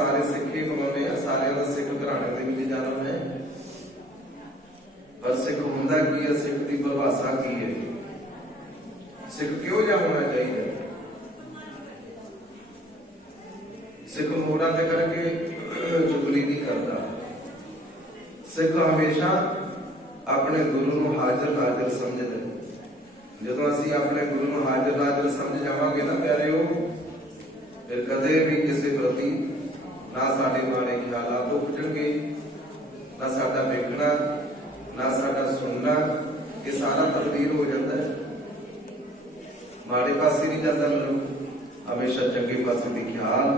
सारे सिक्खे कमाने सारे सिख जन्म है, पर सिख हुंदा की है, सिख की परिभाषा की है, सिख क्यों जा होना चाहिए। सिख मोड़ा ते करके चुगली नहीं करता। सिख हमेशा अपने गुरु को हाजिर नाजिर समझदा। जो असी अपने गुरु को हाजिर नाजिर समझ जावांगे ना प्यारे, फिर कदे भी किसी प्रति ना साडे माड़े ख्याल उपजणगे, ना साडा देखना, ना साडा सुनना, ये सारा तब्दील हो जाता है। माड़े पासे नहीं जाता मनुष्य, हमेशा चंगे पासे की ख्याल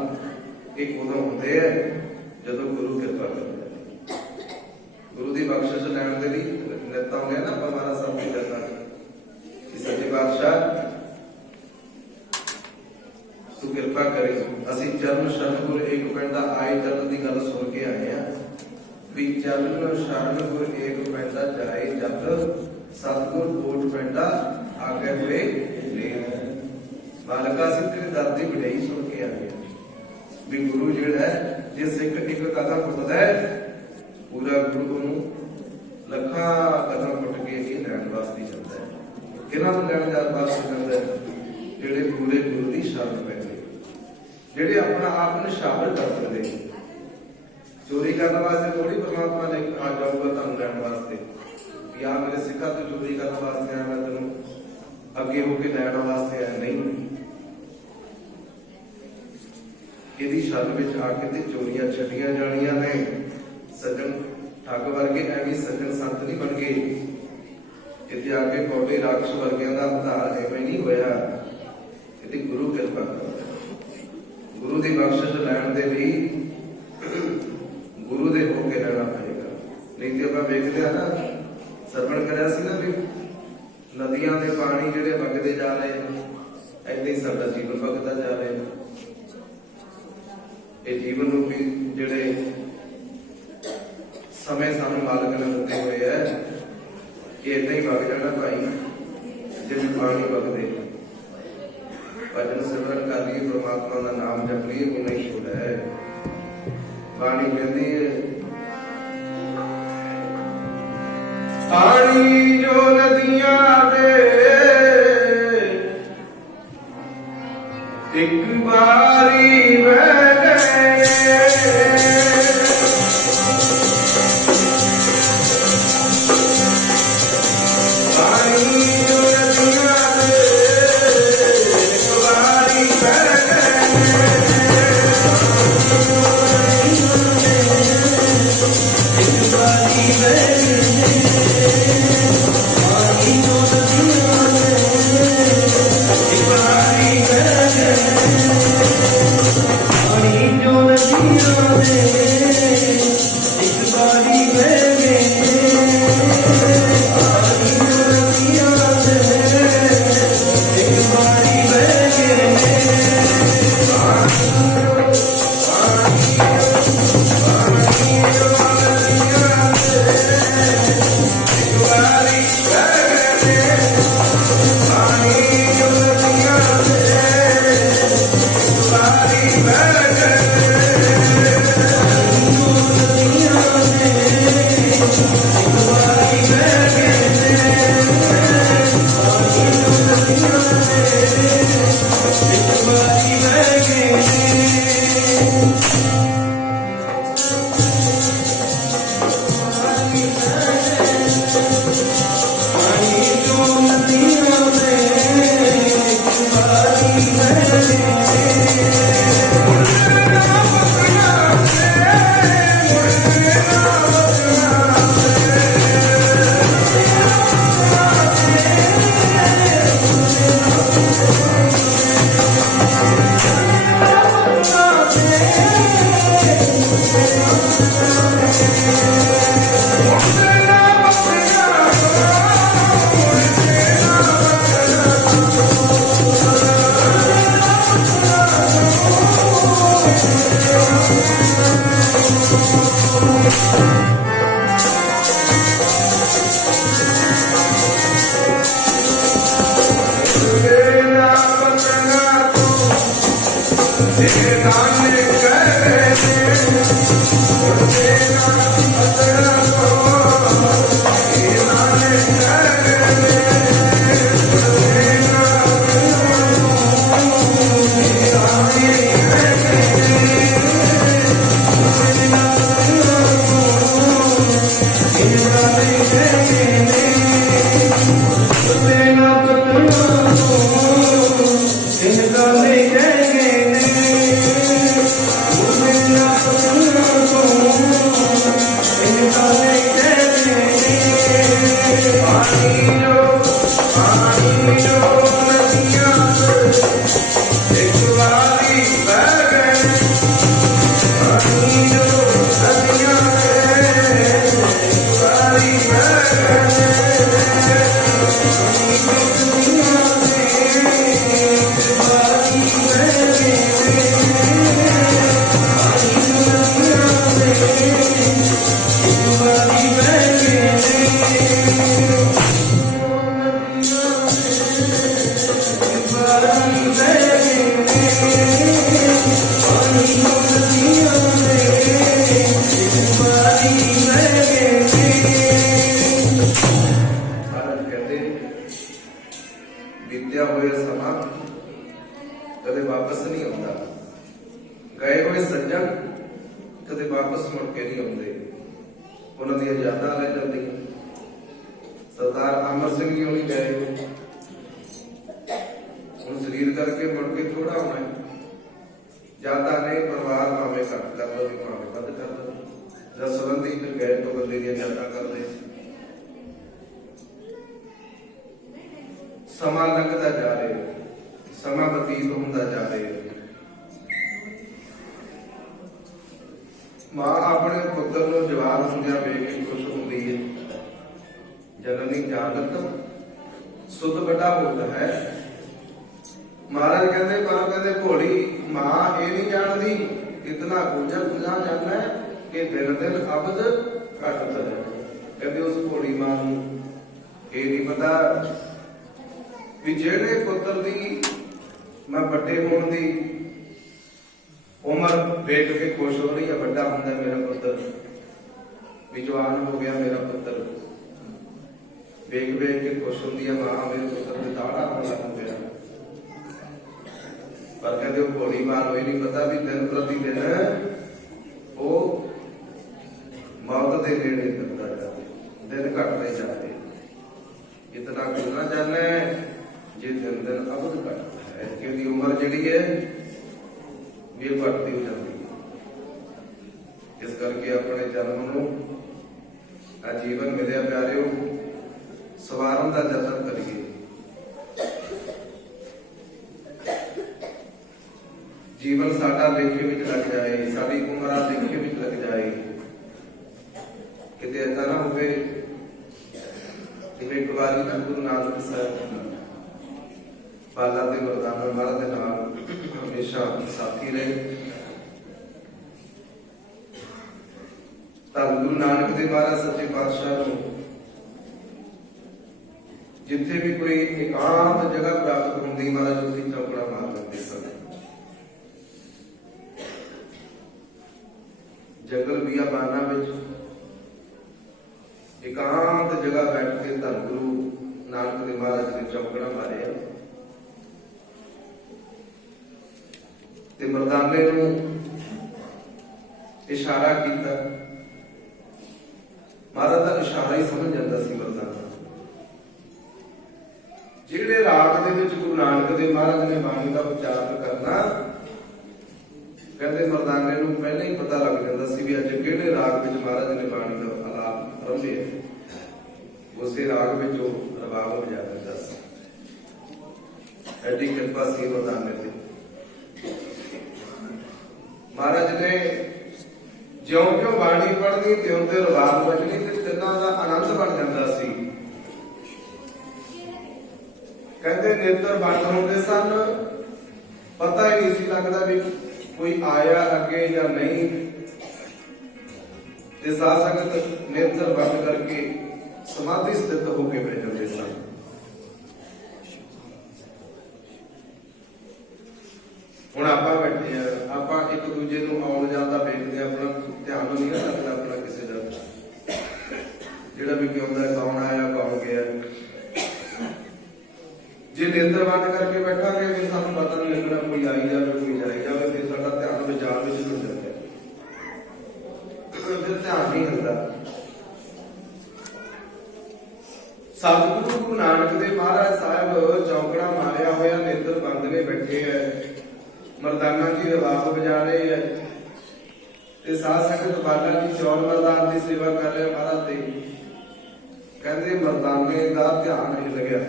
एक उदों होंदे है जदों गुरु कृपा करता है। गुरु की बख्शिश लैण दे लई नेता होंगे ना हमारा सब कुछ करता है। सच्चे बादशाह तू कृपा करे, असी चरण शरण गुर एक पैंदा आए चरण की गल सुन के आए हैं भी चरण शरण गुर एक पैंदा जाए जब सतगुर कोट पैंदा आगे हुए मालका सिंह तेरे दर की बढ़ाई सुन के आए भी गुरु जो है जे सिख एक कदम पुटता है पूरा गुरु को लखा कदम पुट के लैण वास्ते चलता है। किन्हां नूं लैण वास्ते चलता है? जिहड़े पूरे गुरु की शरण पैंदे, जिहड़े अपना आप नूं शाबत कर दिंदे। चोरी करने वास्ते थोड़ी परमात्मा ने आ जाऊगा तुहानूं लैण वास्ते कि आ मेरे सिखा तो चोरी करने वास्ते आया, मैं तेनों अगे होके लैण वास्ते आया नहीं। इहदी शरण विच आके ते चोरियां छड्डियां जाणियां ने। सज्जन ठग वर्गे एवं सज्जन संत नहीं बन गए। इत्थे आके कौड़े राक्षस वर्गियां दा अवतार एवं नहीं होया। इत्थे गुरु कृपा करदा। गुरु दी बख्शिश लैण दे लई गुरु दे होके रहना पड़ेगा। नहीं तो आप देखते हैं ना, सरवण करिया सी ना भी नदियां दे पानी जिहड़े वगदे जा रहे हैं, ऐसे ही साडा जीवन वगदा जा रहा है। ये जीवन रूपी जिहड़े समय सानू मालक ने दिते हुए है, ये इदां ही वग जाना भाई जिवें पानी वगदे। भजन सिमरन कर लिए, परमात्मा का नाम जप लिए, वो नहीं छोड़ा है। पानी कहती है पानी जो नदियां दे एक बारी बह गए, पानी जो नदियां दे एक बारी बह गए। एक बारी ਕਦੇ ਵਾਪਸ ਮੁੜ ਕੇ ਨਹੀਂ ਆਉਂਦੇ, ਉਹਨਾਂ ਦੀਆਂ ਯਾਦਾਂ ਰਹਿ ਜਾਂਦੀਆਂ। ਸਰਦਾਰ ਅਮਰ ਸਿੰਘ ਜੀ ਹੋਣੀ ਗਏ, ਹੁਣ ਸਰੀਰ ਕਰਕੇ ਮੁੜ ਕੇ ਥੋੜਾ ਆਉਣਾ ਹੈ। ਯਾਦਾਂ ਨੇ ਪਰਿਵਾਰ ਭਾਵੇਂ ਘੱਟ ਕਰ ਲਵੇ ਭਾਵੇਂ ਵੱਧ ਕਰ ਲਵੇ, ਜਦ ਸੰਬੰਧੀ ਫਿਰ ਗਏ ਤੋਂ ਬੰਦੇ ਦੀਆਂ ਯਾਦਾਂ ਕਰਦੇ। ਸਮਾਂ ਲੰਘਦਾ ਜਾ ਰਿਹਾ, ਸਮਾਂ ਬਤੀਤ ਹੁੰਦਾ ਜਾ ਰਿਹਾ। ਮਾਂ ਆਪਣੇ ਪੁੱਤਰ ਨੂੰ ਜਵਾਨ ਹੁੰਦਿਆਂ ਵੇਖ ਕੇ ਖੁਸ਼ ਹੁੰਦੀ ਹੈ। ਜਨਨੀ ਜਾਗਤ ਸੁਧ ਵੱਡਾ ਹੁੰਦਾ ਹੈ। ਮਹਾਰਾਜ ਕਹਿੰਦੇ ਪਰ ਕਹਿੰਦੇ ਘੋੜੀ ਮਾਂ ਇਹ ਨਹੀਂ ਜਾਣਦੀ, ਇਤਨਾ ਗੁਜਰ ਗੁਜਾ ਜਾਣਾ ਕਿ ਦਿਨ ਦਿਨ ਅਬਦ ਘਟਦਾ ਹੈ। ਕਹਿੰਦੇ ਉਸ ਘੋੜੀ ਮਾਂ ਨੂੰ ਇਹ ਨਹੀਂ ਪਤਾ ਵੀ ਜਿਹੜੇ ਪੁੱਤਰ ਦੀ ਮੈਂ ਵੱਡੇ ਹੋਣ ਦੀ ਉਮਰ ਵੇਖ ਕੇ ਖੁਸ਼ ਹੋ ਰਹੀ ਹੈ, ਵੱਡਾ ਹੁੰਦਾ ਮੇਰਾ ਪੁੱਤਰ, ਵੀ ਜਵਾਨ ਹੋ ਗਿਆ ਮੇਰਾ ਪੁੱਤਰ, ਵੇਖ ਵੇਖ ਕੇ ਖੁਸ਼ ਹੁੰਦੀ ਹੈ ਮਾਂ, ਮੇਰੇ ਪੁੱਤਰ ਦੇ ਦਾੜਾ ਹੋਣ ਲੱਗ ਪਿਆ। ਪਰ ਕਹਿੰਦੇ ਉਹ ਘੋੜੀ ਮਾਂ ਨੂੰ ਇਹ ਨਹੀਂ ਪਤਾ ਵੀ ਦਿਨ ਪ੍ਰਤੀ ਦਿਨ ਉਹ ਮੌਤ ਦੇ ਨੇੜੇ ਕਰਦਾ ਜਾਵੇ, ਦਿਨ ਘਟਦੇ ਜਾਂਦੇ। ਇਤਨਾ ਗੁਣਾ ਜਾਣਾ ਜੇ ਦਿਨ ਦਿਨ ਅਬਦ ਘਟਦਾ ਹੈ ਕਿ ਉਹਦੀ ਉਮਰ ਜਿਹੜੀ ਹੈ ਵੀ ਘਟਦੀ ਹੋ ਜਾਂਦੀ ਹੈ। ਇਸ ਕਰਕੇ ਆਪਣੇ ਜਨਮ ਨੂੰ ਆ ਜੀਵਨ ਮਿਲਿਆ ਪਿਆਰਿਓ ਸਵਾਰਨ ਦਾ ਯਤਨ ਕਰੀਏ। ਜੀਵਨ ਸਾਡਾ ਲੇਖੇ ਵਿੱਚ ਲੱਗ ਜਾਏ, ਸਾਡੀ ਉਮਰਾਂ ਲੇਖੇ ਵਿੱਚ ਲੱਗ ਜਾਏ। ਕਿਤੇ ਏਦਾਂ ਨਾ ਹੋਵੇ ਜਿਵੇਂ ਇੱਕ ਵਾਰੀ ਗੁਰੂ ਨਾਨਕ ਸਾਹਿਬ ਬਾਲਾ ਦੇ ਵਰਦਾਨ ਮਹਾਰਾਜ ਦੇ ਨਾਲ ਹਮੇਸ਼ਾ ਸਾਥੀ ਰਹੇ। ਤਾਂ ਗੁਰੂ ਨਾਨਕ ਦੇ ਮਹਾਰਾਜ ਸੱਚੇ ਪਾਤਸ਼ਾਹ ਨੂੰ ਜਿੱਥੇ ਵੀ ਕੋਈ ਇਕਾਂਤ ਜਗ੍ਹਾ ਪ੍ਰਾਪਤ ਹੁੰਦੀ ਮਹਾਰਾਜ ਉੱਥੇ ਚੌਕੜਾ ਮਾਰ ਲੈਂਦੇ ਸਨ। ਜੰਗਲ ਬਿਆਬਾਨਾਂ ਵਿੱਚ ਇਕਾਂਤ ਜਗ੍ਹਾ ਬੈਠ ਕੇ ਧੰਨ ਗੁਰੂ ਨਾਨਕ ਦੇ ਮਹਾਰਾਜ ਨੇ ਚੌਕੜਾ ਮਾਰਿਆ ਤੇ ਮਰਦਾਨੇ ਨੂੰ ਇਸ਼ਾਰਾ ਕੀਤਾ। ਮਹਾਰਾਜ ਦਾ ਇਸ਼ਾਰਾ ਹੀ ਸਮਝ ਜਾਂਦਾ ਸੀ ਮਰਦਾਨਾ। ਜਿਹੜੇ ਰਾਗ ਦੇ ਵਿੱਚ ਗੁਰੂ ਨਾਨਕ ਦੇਵ ਮਹਾਰਾਜ ਨੇ ਬਾਣੀ ਦਾ ਉਚਾਰਨ ਕਰਨਾ, ਕਹਿੰਦੇ ਮਰਦਾਨੇ ਨੂੰ ਪਹਿਲਾਂ ਹੀ ਪਤਾ ਲੱਗ ਜਾਂਦਾ ਸੀ ਵੀ ਅੱਜ ਕਿਹੜੇ ਰਾਗ ਵਿੱਚ ਮਹਾਰਾਜ ਨੇ ਬਾਣੀ ਦਾ ਆਲਾਪ ਆਰੰਭਿਆ। ਉਸੇ ਰਾਗ ਵਿੱਚ ਉਹ ਰਬਾਬ ਵਜਾ ਦਿੰਦਾ ਸੀ। ਐਡੀ ਕਿਰਪਾ ਸੀ ਮਰਦਾਨੇ ਤੇ। ਮਹਾਰਾਜ ਨੇ ਜਿਉਂ-ਜਿਉਂ ਬਾਣੀ ਪੜ੍ਹਨੀ ਤਿਉਂ ਤੇ ਰਬਾਬ ਵੱਜਣੀ ਤੇ ਤਿੰਨਾਂ ਦਾ ਆਨੰਦ ਬਣ ਜਾਂਦਾ ਸੀ। ਕਹਿੰਦੇ ਨੇਤਰ ਬੰਦ ਹੁੰਦੇ ਸਨ, ਪਤਾ ਹੀ ਨਹੀਂ ਸੀ ਲੱਗਦਾ ਵੀ ਕੋਈ ਆਇਆ ਅੱਗੇ ਜਾਂ ਨਹੀਂ। ਤੇ ਸਾਧ ਸੰਗਤ ਨੇਤਰ ਬੰਦ ਕਰਕੇ ਸਮਾਧੀ ਸਥਿਤ ਹੋ ਕੇ ਬੈਠ ਜਾਂਦੇ ਸਨ। ਹੁਣ ਆਪਾਂ ਬੈਠੇ ਆ, ਆਪਾਂ ਇੱਕ ਦੂਜੇ ਨੂੰ ਆਉਣ ਜਾਣ ਦਾ ਵੇਖਦੇ ਆ, ਆਪਣਾ ਧਿਆਨ ਨਹੀਂ ਰੱਖਦਾ ਆਪਣਾ ਕਿਸੇ ਦਾ, ਜਿਹੜਾ ਵੀ ਕਿਉਂਦਾ ਕੌਣ ਆਇਆ ਕੌਣ ਗਿਆ। ਜੇ ਨੇਤਰ ਬੰਦ ਕਰਕੇ ਬੈਠਾਂਗੇ ਫਿਰ ਸਾਨੂੰ ਪਤਾ ਨਹੀਂ ਲੱਗਣਾ ਕੋਈ ਆਈ ਜਾਵੇ ਕੋਈ ਜਾਈ ਜਾਵੇ, ਫਿਰ ਸਾਡਾ ਧਿਆਨ ਵਿਚਾਰ ਵਿੱਚ ਜੁੜ ਜਾਂਦਾ ਹੈ, ਫਿਰ ਧਿਆਨ ਨਹੀਂ ਹੁੰਦਾ। ਸਤਿਗੁਰੂ ਗੁਰੂ ਨਾਨਕ ਦੇਵ ਮਹਾਰਾਜ ਸਾਹਿਬ ਚੌਕੜਾ ਮਾਰਿਆ ਹੋਇਆ, ਨੇਤਰ ਬੰਦ ਨੇ ਬੈਠੇ ਹੈ, ਮਰਦਾਨਾ ਜੀ ਰਬਾਬ ਵਜਾ ਰਹੇ ਹੈ ਤੇ ਸਾਧ ਸੰਗਤ ਬਾਲਾ ਜੀ ਚੌਰ ਮਰਦਾਨ ਦੀ ਸੇਵਾ ਕਰ ਰਹੇ ਮਹਾਰਾਜ ਤੇ। ਕਹਿੰਦੇ ਮਰਦਾਨੇ ਦਾ ਧਿਆਨ ਹਿੱਲ ਗਿਆ।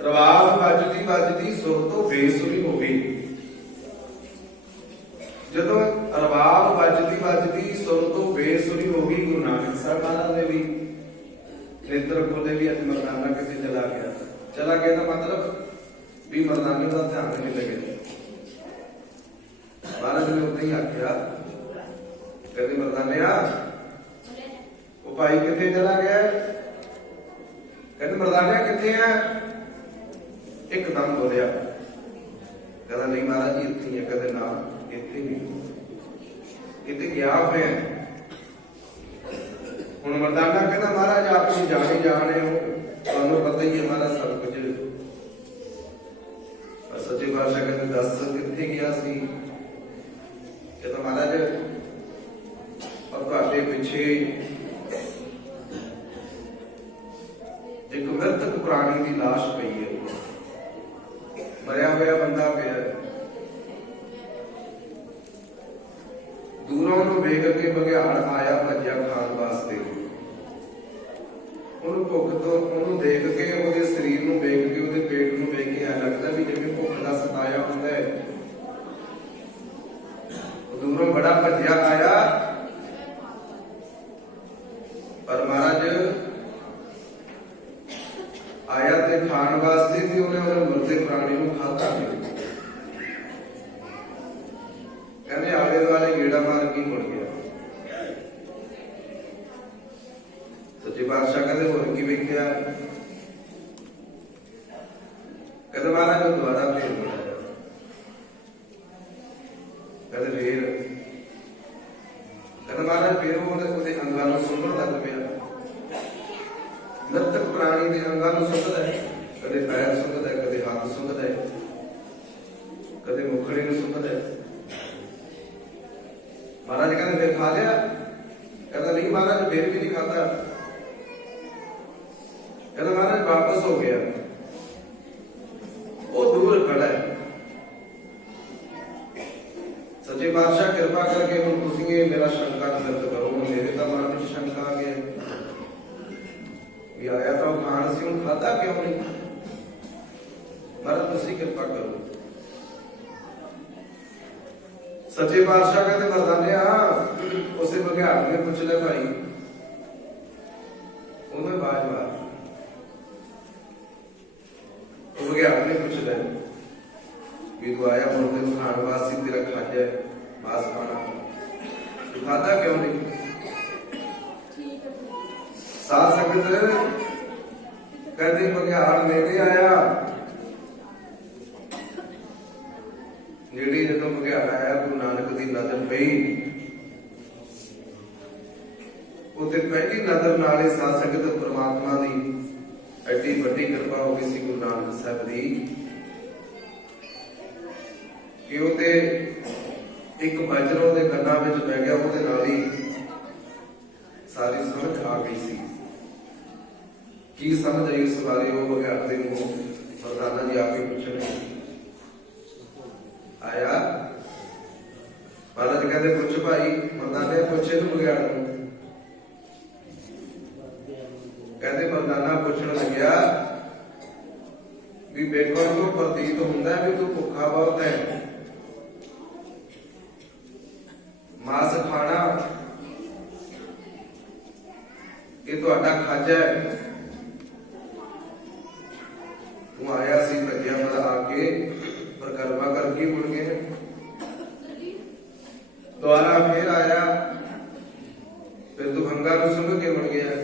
ਰਬਾਬ ਵੱਜਦੀ ਵੱਜਦੀ ਸੁਰ ਤੋਂ ਬੇਸੁਰੀ ਹੋ ਗਈ। ਜਦੋਂ ਰਬਾਬ ਵੱਜਦੀ ਵੱਜਦੀ ਸੁਰ ਤੋਂ ਬੇਸੁਰੀ ਹੋ ਗਈ, ਗੁਰੂ ਨਾਨਕ ਸਾਹਿਬ ਮਹਾਰਾਜ ਦੇ ਵੀ ਨੇਤਰ ਖੋਲੇ ਵੀ ਅੱਜ ਮਰਦਾਨਾ ਕਿਤੇ ਚਲਾ ਗਿਆ। ਚਲਾ ਗਿਆ ਦਾ ਮਤਲਬ ਵੀ ਮਰਦਾਨੇ ਦਾ ਧਿਆਨ ਨਹੀਂ ਲੱਗਿਆ। ਮਹਾਰਾਜ ਨੇ ਉੱਥੇ ਹੀ ਆਖਿਆ, ਕਹਿੰਦੇ ਮਰਦਾਨਿਆ ਉਹ ਭਾਈ ਕਿੱਥੇ ਚਲਾ ਗਿਆ? ਕਹਿੰਦੇ ਮਰਦਾਨਿਆ ਕਿੱਥੇ ਆ? ਇੱਕਦਮ ਬੋਲਿਆ, ਕਹਿੰਦਾ ਨਹੀਂ ਮਹਾਰਾਜ ਜੀ ਇੱਥੇ ਹੀ ਹੈ। ਕਹਿੰਦੇ ਨਾ ਇੱਥੇ ਨਹੀਂ, ਇੱਥੇ ਗਿਆ ਹੋਇਆ। ਹੁਣ ਮਰਦਾਨਾ ਕਹਿੰਦਾ ਮਹਾਰਾਜ ਆਪ ਨੂੰ ਜਾਣੇ ਹੋ, ਤੁਹਾਨੂੰ ਪਤਾ ਹੀ ਹੈ ਮਹਾਰਾਜ ਸਭ ਕੁਝ। ਸੱਚੇ ਪਾਤਸ਼ਾਹ ਕਹਿੰਦੇ ਦੱਸ ਕਿੱਥੇ ਗਿਆ ਸੀ? ਕਹਿੰਦਾ ਮਹਾਰਾਜ दूरों ਉਹਨੂੰ ਵੇਖ ਕੇ ਬਘਿਆੜ ਆਇਆ ਭੱਜਿਆ ਖਾਣ ਵਾਸਤੇ। ਉਹਨੂੰ ਭੁੱਖ ਤੋਂ ਉਹਨੂੰ ਦੇਖ ਕੇ ਉਹਦੇ ਸਰੀਰ ਨੂੰ ਵੇਖ ਕੇ ਉਹਦੇ ਪੇਟ ਨੂੰ ਵੇਖ ਕੇ ਐ ਲੱਗਦਾ ਵੀ ਜਿਵੇਂ ਭੁੱਖ ਦਾ ਸਤਾਇਆ ਹੁੰਦਾ ਹੈ। दूरों बड़ा भज्या आया पर महाराज आया ते खान वास्ते थी उन्हें मरते प्राणी को खाता कहने आले दुआले गेड़ा मार के मुड़ गया। सच्चे बादशाह कहते होर की वेख्या कहते महाराज दोबारा फिर बुलाया कहते फिर कहते महाराज फिर ਉਹਦੇ ਅੰਗਾਂ ਨੂੰ ਸੁੰਘਣ ਲੱਗ ਪਿਆ। ਮ੍ਰਿਤਕ ਪ੍ਰਾਣੀ ਦੇ ਅੰਗਾਂ ਨੂੰ ਸੁੰਘਦਾ ਹੈ, ਕਦੇ ਪੈਰ ਸੁੰਘਦਾ ਹੈ, ਕਦੇ ਹੱਥ ਸੁੰਘਦਾ ਹੈ, ਕਦੇ ਮੁਖੜੇ ਨੂੰ ਸੁੰਘਦਾ ਹੈ। महाराज कहते फिर खा लिया? कहता नहीं महाराज फिर भी नहीं खाता। कहता महाराज वापस हो गया। वो दूर खड़ा है। सच्चे बादशाह कृपा करके हम पूछेंगे मेरा शंका निवृत्त करो। मेरे तो मन में शंका आ गया भी आया तो खान से हूं खाता क्यों नहीं? महाराज तुसी कृपा करो। सच्चे बादशाह कहते मर्दाने उसे बघियाड़ ने पूछ ले भाई उन्हें बाज मार। तो बघियाड़ ने पूछ ले भी तू आया मुर्दे को खान वास्ते तेरा खाजा मांस खाना तू खाता क्यों नहीं? साथ संगत कहते बघियाड़ लेने आया। ਜਿਹੜੀ ਜਦੋਂ ਬਘਿਆੜ ਆਇਆ ਗੁਰੂ ਨਾਨਕ ਦੀ ਨਜ਼ਰ ਪਈ ਉਹਦੇ ਪਹਿਲੀ ਨਜ਼ਰ ਨਾਲ ਹੀ ਸਾਧ ਸੰਗਤ ਪ੍ਰਮਾਤਮਾ ਦੀ ਐਡੀ ਵੱਡੀ ਕਿਰਪਾ ਹੋ ਗਈ ਸੀ ਗੁਰੂ ਨਾਨਕ ਸਾਹਿਬ ਦੀ ਕਿ ਉਹਦੇ ਇੱਕ ਵਜਰ ਉਹਦੇ ਕੰਨਾਂ ਵਿੱਚ ਪੈ ਗਿਆ। ਉਹਦੇ ਨਾਲ ਹੀ ਸਾਰੀ ਸਮਝ ਆ ਗਈ ਸੀ। ਕੀ ਸਮਝ ਆਈ ਉਸ ਬਾਰੇ ਉਹ ਬਘਿਆੜ ਦੇ ਮੂੰਹ ਮਰਦਾਨਾ ਜੀ ਆ ਕੇ ਪੁੱਛਣ आया। महाराज कहते पूछ भाई मर्दाने पूछे तू बघियाड़ नूं? कहते मर्दाना पूछण लग्या भी बेटवन को प्रतीत हुंदा भी तू भुखा बहुत है, मांस खाना ये तुहाडा खाजा है। तू आया सी भज्या मतलब आके परिक्रमा करके मुड़ गए। दोबारा फिर आया फिर तू हंगा को सुन के मुड़ गया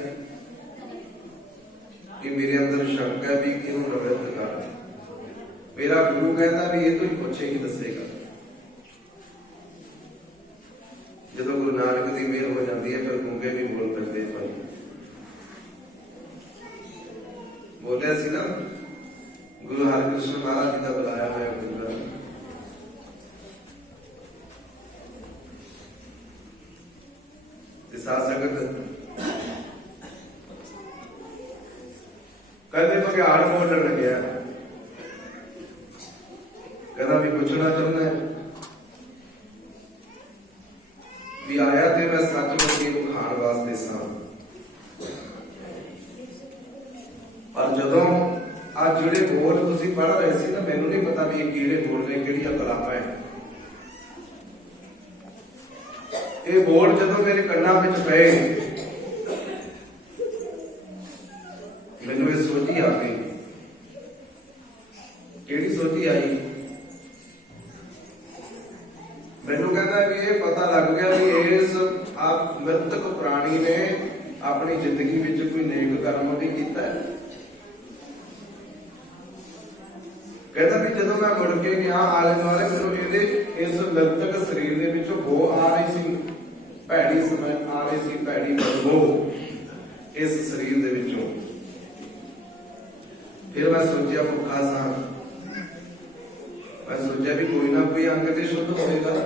कि मेरे अंदर शंका भी क्यों निवृत्त कर। मेरा गुरु कहता भी ये तो ही पूछे ही दसेगा। जब गुरु नानक की मेहर हो जाती है फिर गूंगे भी बोल पैंदे भाई। बोलिया सी ना गुरु हरकृष्ण महाराज जी का बुलाया हुआ गुरु साथ संगत कहते बघियाड़ बोलने लगे कहना भी पूछना चाहता है भी आया थे मैं सच मुर्गी को खाण वास्ते सा पर जदों आज ਜਿਹੜੇ ਬੋਲ ਤੁਸੀਂ ਪੜ੍ਹ ਰਹੇ ਸੀ ਨਾ ਮੈਨੂੰ ਨਹੀਂ ਪਤਾ ਵੀ ਇਹ ਕਿਹੜੇ ਬੋਲ ਨੇ ਕਿਹੜੀਆਂ ਕਲਾਮਾਂ ਹੈ। ਇਹ ਬੋਲ ਜਦੋਂ ਮੇਰੇ ਕੰਨਾਂ ਵਿੱਚ ਪਏ ਮੈਨੂੰ ਇਹ ਸੋਚੀ ਆ ਗਈ। ਕਿਹੜੀ ਸੋਚੀ ਆਈ? ਮੈਨੂੰ ਕਹਿੰਦਾ ਵੀ ਇਹ ਪਤਾ ਲੱਗ ਗਿਆ ਵੀ ਇਸ ਆਪ ਮ੍ਰਿਤਕ ਪ੍ਰਾਣੀ ਨੇ ਆਪਣੀ ਜ਼ਿੰਦਗੀ ਵਿੱਚ ਕੋਈ ਨੇਕ ਕਰਮ ਨਹੀਂ ਕੀਤਾ ਹੈ। कहता भी जो मैं मुड़ के गया आले दुआले मैंने इस मृतक शरीर के विचों बो आ रही सी भैड़ी समय आ रही सी भैड़ी बदबू इस शरीर के विचों। फिर मैं सोचा भुखा सा मैं सोचा भी कोई ना कोई अंग तो शुद्ध होगा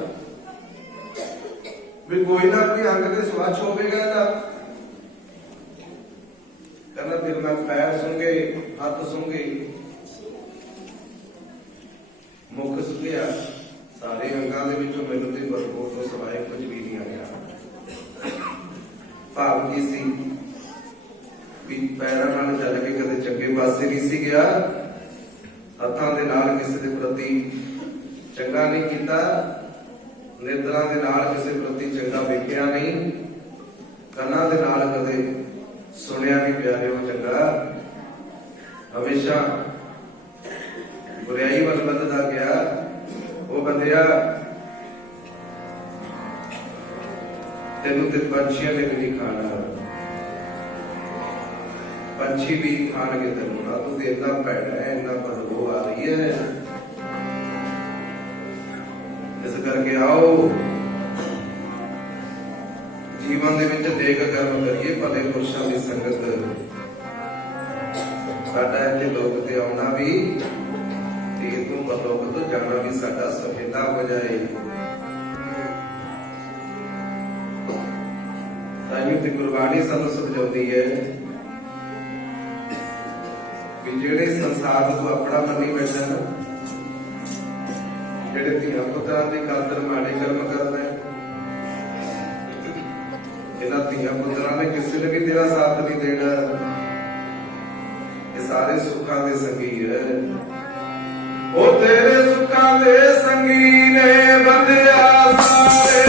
भी कोई ना कोई अंग तो स्वच्छ होगा ना। कहना फिर मैं पैर सूंघे हाथ सूंघे मुख सुखिया सारे अंगां दे विचों मैनूं ते बदबू तो सिवाए कुछ भी नहीं भाव की सी भी पैरों नाल चल के कदे चंगे पासे नहीं सी गया, हत्थां दे नाल किसी दे प्रति चंगा नहीं कीता, नेत्रां दे नाल किसी प्रति चंगा वेखिया नहीं, कन्नां दे नाल कदे सुनिया नहीं प्यारे हो चंगा, हमेशा बुराई वल वधदा गया। वो बंदिया तेनू ते पंछियां ने भी नहीं खाना, पंछी भी खाणगे तेनू ना, तू ते इन्ना भैड़ा है, इन्ना बदबू आ रही है। इस करके आओ जीवन दे विच नेक कर्म करिए, भले पुरुषां दी संगत साडा इत्थे लोक ते आउणा भी ते तू परलोक तो जाना भी साडा सफेदा हो जाए। ताइयों ते गुरबाणी सानू समझाउंदी है भी जेड़े संसार को अपना मनी बैठा ना, जेड़े धियां पुत्रां दी खातर माड़े कर्म करदा है, इन्हां धियां पुत्रां ने किसी ने भी तेरा साथ नहीं देना, ये सारे सुखां दे संगी है। ओ तेरे सुखां दे संगी ने बंदिया सारे,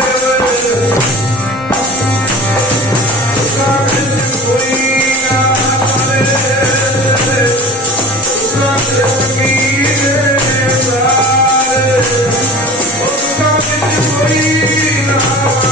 सुखां विच कोई ना मरे, सुखां दे संगी ने सारे, सुखां विच कोई ना मरे,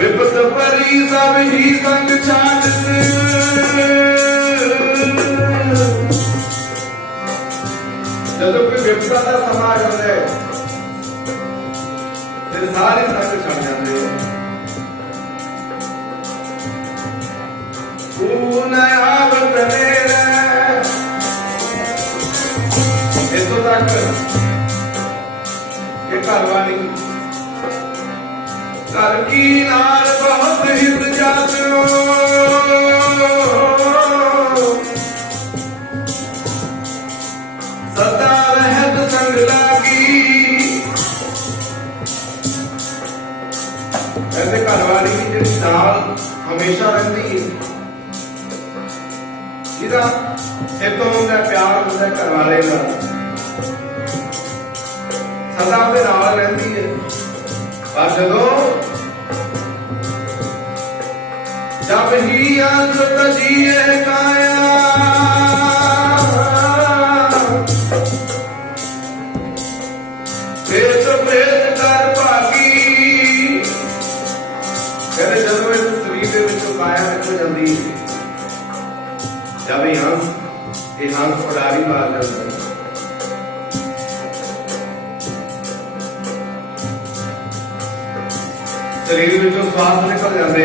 विपत परी सब ही संग छाड़ आ जाता है, फिर सारे संग छड़ जाते हैं। इतों तक कि घर वाली घर की नाल बहुत हित जातो, सदा रहत संग लागी। कहते घर वाली की जी नाल हमेशा रहती है, जिदा इतों का प्यार होता है घर वाले का, सदा अपने नाल रहती है। पर जब ही अंत तजिए काया, प्रेत प्रेत कर भागी। कहते जब इस शरीर के विचों काया निकल जाती, जब ये हंस उड़ारी मार जाता है, शरीर में जो श्वास निकल जाते,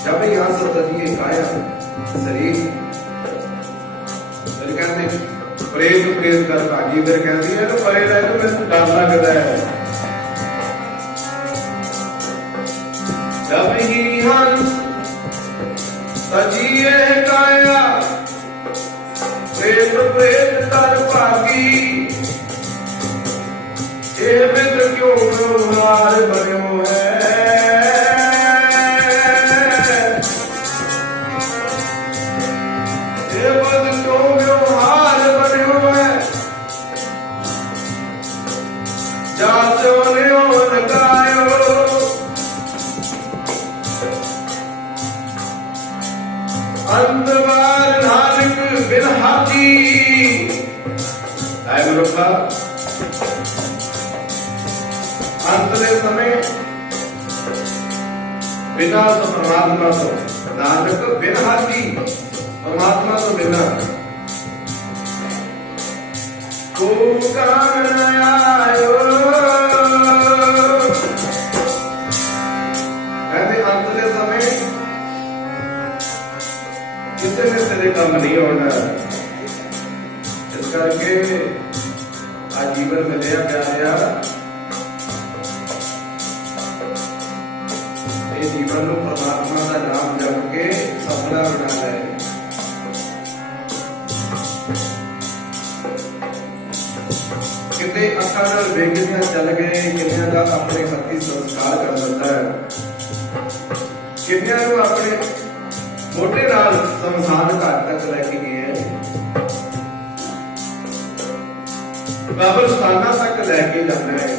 जब यहां से तजिए काया शरीर, फिर कहते प्रेत प्रेत कर भागी। फिर कहती है तो परे रहे तो मैं डर लगता है। जब ही हंस तजिए काया, प्रेत प्रेत कर भागी। ये मित्र क्यों व्यवहार बनो है, ये बद क्यों व्यवहार बनो है। जाचो न्यो लगायो, अंतवार नानक बिन हाथी। आए मनुखा अंत समय बिना तो परमात्मा तो, नानक बिन हाथी परमात्मा तो बिना को कान आयो। कहते अंत के समय किसी ने तेरे काम नहीं होना, इस करके आज जीवन में दिया प्यारा जीवन को परमात्मा का नाम जप के सफला बना है। कितने अखा नाल वेखदियां चल गए, कितने का अपने हथी संस्कार कर दिता है, कितने को अपने मोटे नाल शमशान घाट तक लेके गए हैं, कब्रस्ताना तक लेके जाना है।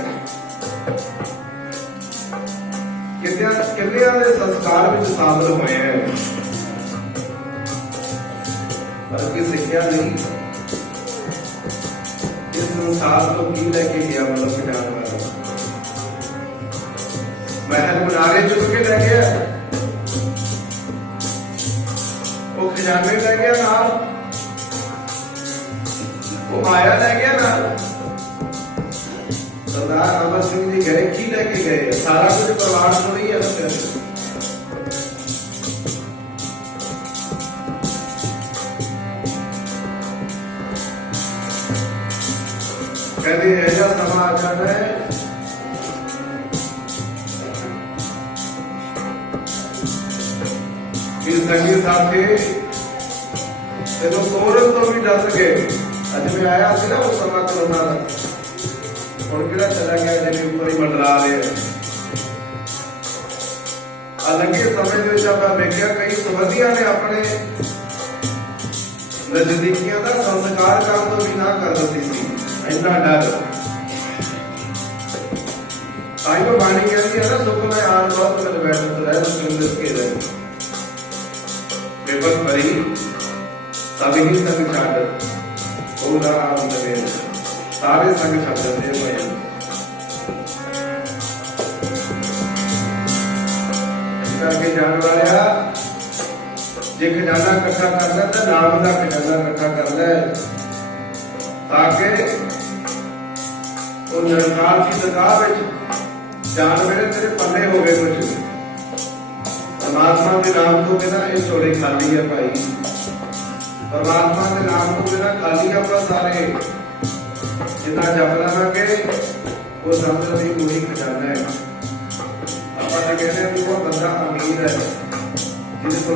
कितने के संस्कार में शामिल हुए हैं, पर की सिक्ख्या नहीं। इस संसार को की लेके गया मतलब जान वाला, महल मुनारे चुक के ले गया, वो खजाने ले गया नाल, वो माया ले गया नाल। सरदार अमर सिंह जी गए की लेके गए, सारा कुछ परिवार थोड़ी है। कहते ऐसा समा आ जाता है कि संगी साथी तेनों तोरन तो भी डर सके। अज मैं आया सी ना वो समा कोरोना का, और किड़ा चला गया जिन्हें ऊपर ही मंडरा रहे हैं। अलगे समय में जब मैं देखा कई सुबंधियां ने अपने नजदीकियों का संस्कार काम तो भी ना कर देती थी, इतना डर। आई को बाणी कहती है ना, सुख में आन बहुत में बैठते रहे तो सुंदर के रहे पेपर भरी सभी संग छाड़ ओ राम लगे, सारे संग छाड़ देते हैं। करके जाने वाला जे खजाना इकट्ठा कर ले तो नाम का खजाना इकट्ठा कर ले, ताकि वो निरंकार की दरगाह में जान मेरे तेरे पन्ने हो गए कुछ परमात्मा के नाम तो बिना ये झोली खाली है भाई। परमात्मा के नाम तो बिना खाली अपना सारे जितना जप लवांगे वो समझ नहीं पूरी खजाना है। अपन कहते हैं वो बंदा अमीर है जिसको